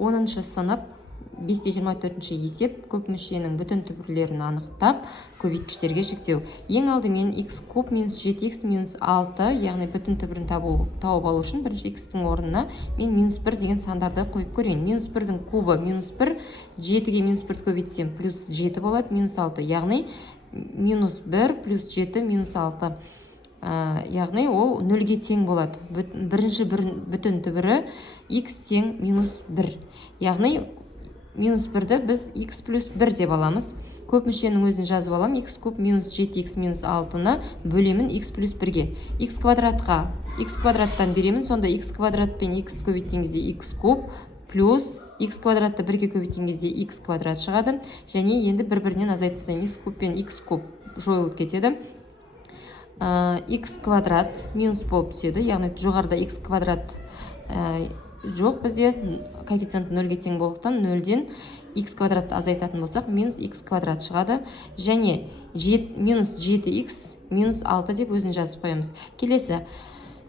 10-шы сынып 5-24 есеп көп мүшенің бүтін түбірлерін анықтап көбейткіштерге жіктеу. Ең алдымен x куб минус 7x минус 6, яғни бүтін түбірін тауып алу үшін бірінші x-тің орнына мен минус 1 деген сандарды қойып көрейін. Минус 1-дің кубы минус 1, 7-ге минус 1 көбейтсем плюс 7 болады, минус 6, яғни минус 1 плюс 7 минус 6. Яғни ол 0-ге тең болады. Бірінші бүтін түбірі x тең минус 1. Яғни минус 1-ді біз x плюс 1 деп аламыз. Көп мүшенің өзін жазып алам. X куб минус 7x минус 6-ны бөлемін x плюс 1-ге. X квадратқа x квадраттан беремін. Сонда x квадрат пен x көбейткен кезде x куб плюс x квадратты 1-ге көбейткен кезде x квадрат шығады. Және енді бір-бірінен азайтып тастаймыз. X куб пен x куб жойылып кетеді. X квадрат минус болып түседі. Яғни жоғарыда x квадрат жоқ, бізде коэффициент 0-ге тең болғандықтан 0-ден x квадратты азайтатын болсақ, минус x квадрат шығады. Және минус 7x минус 6 деп өзін жазып қоямыз. Келесі,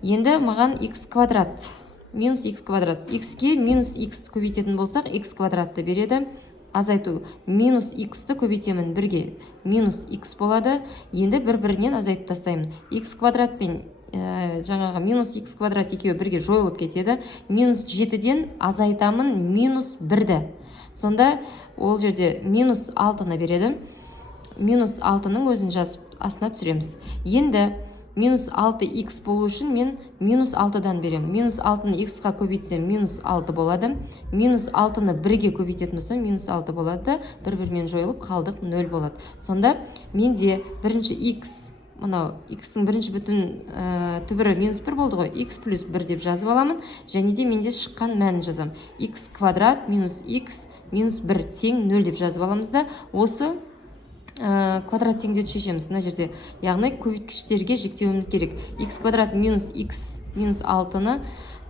енді маған x квадрат минус x квадрат. X-ке минус x көбейтетін болсақ, x квадратты береді. Азайту минус x-ті көбейтемін 1-ге минус x болады. Енді бір-бірінен азайтып тастаймын. X квадрат пен жаңағы минус x квадрат екеуі бірге жойылып кетеді. Минус 7-ден азайтамын минус 1-ді. Сонда ол жерде минус 6-ны береді. Минус 6-ның өзін жазып астына түсіреміз. Енді минус 6x болу үшін мен минус 6-дан берем. Минус 6-ны x-қа көбейтсем минус 6 болады. Минус 6-ны 1-ге көбейтетін болсам минус 6 болады. Бір-бірімен жойылып қалдық 0 болады. Сонда менде бірінші x, мынау x-тің бірінші бүтін түбірі минус 1 болды ғой. X плюс 1 деп жазып аламын. Және де менде шыққан мәнін жазам. X квадрат минус x минус 1 тең 0 деп жазып аламыз да, осы квадрат теңдеуді шешеміз мына жерде. Яғни көбейткіштерге жіктеуіміз керек. X квадрат минус x минус 6-ны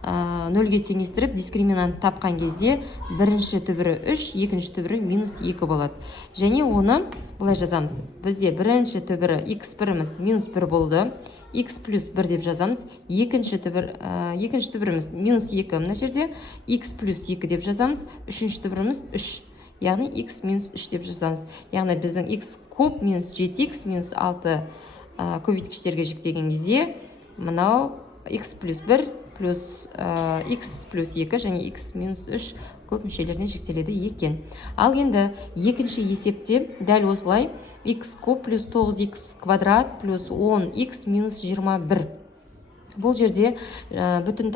0-ге теңестіріп дискриминант тапқан кезде бірінші түбірі 3, екінші түбірі минус 2 болады. Және оны былай жазамыз. Бізде бірінші түбірі x1-іміз минус 1 болды. X плюс 1 деп жазамыз. Екінші түбіріміз минус 2 мына жерде. X плюс 2 деп жазамыз. Үшінші түбіріміз 3. Яғни x минус 3 деп жазамыз. Яғни біздің x куб минус 7x минус 6 көбейткіштерге жіктеген кезде мынау x плюс 1 плюс x плюс 2 және x минус 3 көп мүшелеріне жіктеледі екен. Ал енді екінші есепте дәл осылай x куб плюс 9x квадрат плюс 10x минус 21. Бұл жерде бүтін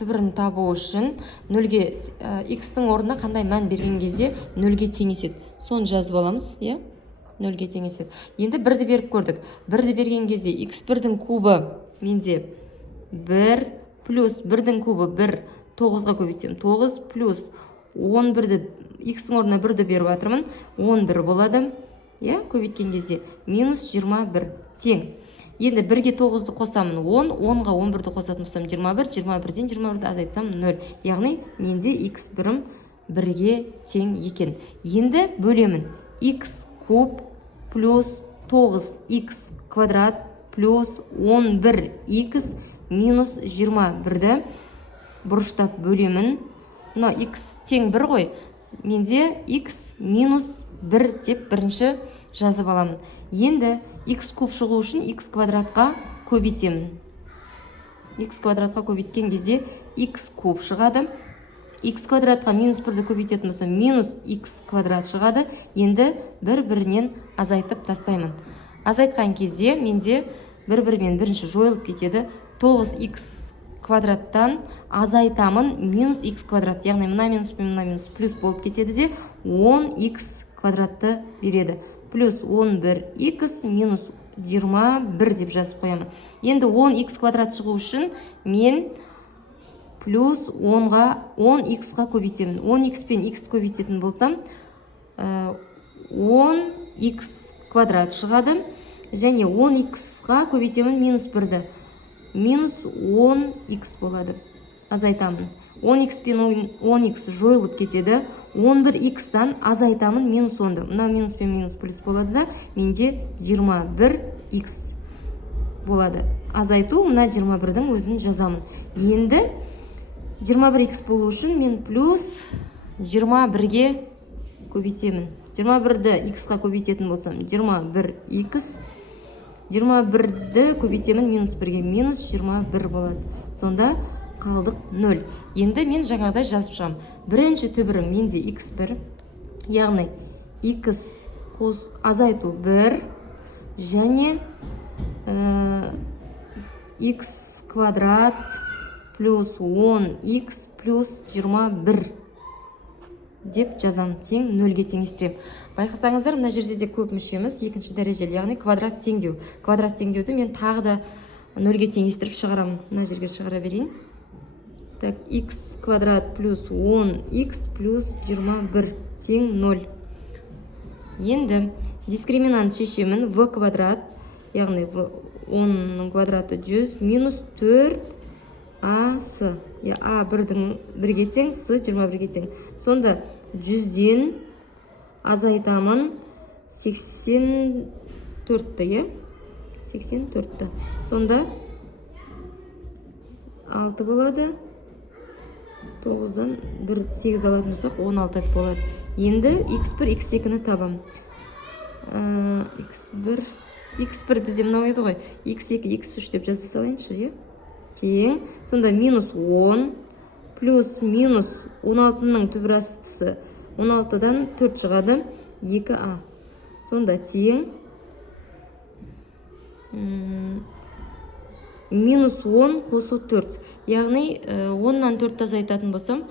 түбірін табу үшін 0-ге x-тің орнына қандай мән берген кезде 0-ге теңеседі. Соны жазып аламыз, 0-ге теңеседі. Енді 1-ді беріп көрдік. 1-ді берген кезде x1-дің кубы менде 1 плюс 1-дің кубы 1, 9-ға көбейтсем 9 плюс 11-ді x-тің орнына 1-ді беріп атырмын, 11 болады. Көбейткен кезде минус 21 тең. Енді 1-ге 9-ды қосамын 10, 10-ға 11-ді қосатын болсам 21, 21-ден 21-ді азайтсам 0. Яғни менде x1-ім 1-ге тең екен. Енді бөлемін. X куб плюс 9x квадрат плюс 11x минус 21-ді бұрыштап бөлемін. Мына x тең 1 ғой. Менде x минус 1 деп бірінші жазып аламын. Енді x куб шығу үшін x квадратқа көбейтемін. X квадратқа көбейткен кезде x куб шығады. X квадратқа минус 1-ді көбейтетін болса минус x квадрат шығады. Енді бір-бірінен азайтып тастаймын. Азайтқан кезде менде бір-бірімен бірінші жойылып кетеді. 9x квадраттан азайтамын минус x квадрат. Яғни мына минус пен мына минус плюс болып кетеді де 10x квадратты береді. Плюс 11x минус 21 деп жазып қоямын. Енді 10x квадрат шығу үшін мен плюс 10x-ға көбейтемін. 10x пен x көбейтетін болсам 10x квадрат шығады. Және 10x-ға көбейтемін минус 1-ді. Минус 10x болады. Азайтамын. 10x пен 10x жойылып кетеді. 11x-тан азайтамын минус 10-ды. Мына минус пен минус плюс болады да, менде 21x болады. Азайту мына 21-дің өзін жазамын. Енді 21x болу үшін мен плюс 21-ге көбейтемін. 21-ді x-қа көбейтетін болсам, 21x. 21-ді көбейтемін минус 1-ге, минус 21 болады. Сонда қалдық 0. Енді мен жаңағыдай жазып шығам. Бірінші түбірім менде x1, яғни x азайту 1 және x квадрат плюс 10x плюс 21 деп жазам, тең 0-ге теңестірем. Байқасаңыздар, мына жерде де көп мүшеміз екінші дәрежелі, яғни квадрат теңдеу. Квадрат теңдеуді мен тағы да 0-ге теңестіріп шығарамын. Мына жерге шығара берейін. Так, x квадрат плюс 10x плюс 21 тең 0. Енді дискриминант шешемін v квадрат, яғни 10-ның квадраты 100 минус 4ac. А 1-ге тең, с 21-ге тең. Сонда 100-ден азайтамын 84-ті, 84-ті. Сонда 6 болады. 9-дан 8 алатын болсақ 16 болады. Енді x1, x2-ні табам. x1 бізде мынау еді ғой. x2, x3 деп жаза салайыншы, тең. Сонда минус 10 плюс минус 16-ның түбір астысы 16-дан 4 шығады, 2a. Сонда тең минус 10 қосу 4. Яғни 10-нан 4 азайтатын болсам,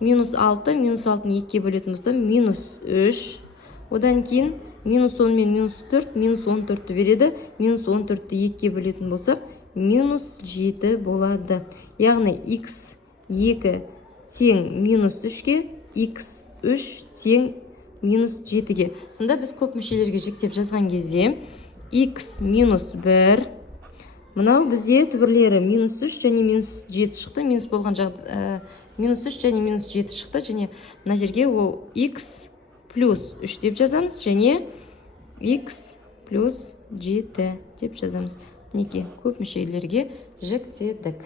минус 6, минус 6-ны 2-ге бөлетін болсам, минус 3. Одан кейін минус 10 мен минус 4, минус 14-ті береді. Минус 14-ті 2-ге бөлетін болсақ, минус 7 болады. Яғни x2 тең минус 3-ге, x3 тең минус 7-ге. Сонда біз көп мүшелерге жіктеп жазған кезде x минус 1. Мынау бізде түбірлері минус 3 және минус 7 шықты. Минус болған жағда минус 3 және минус 7 шықты. Және мына жерге ол x плюс 3 деп жазамыз. Және x плюс 7 деп жазамыз. Неке көп мүшелерге жіктедік.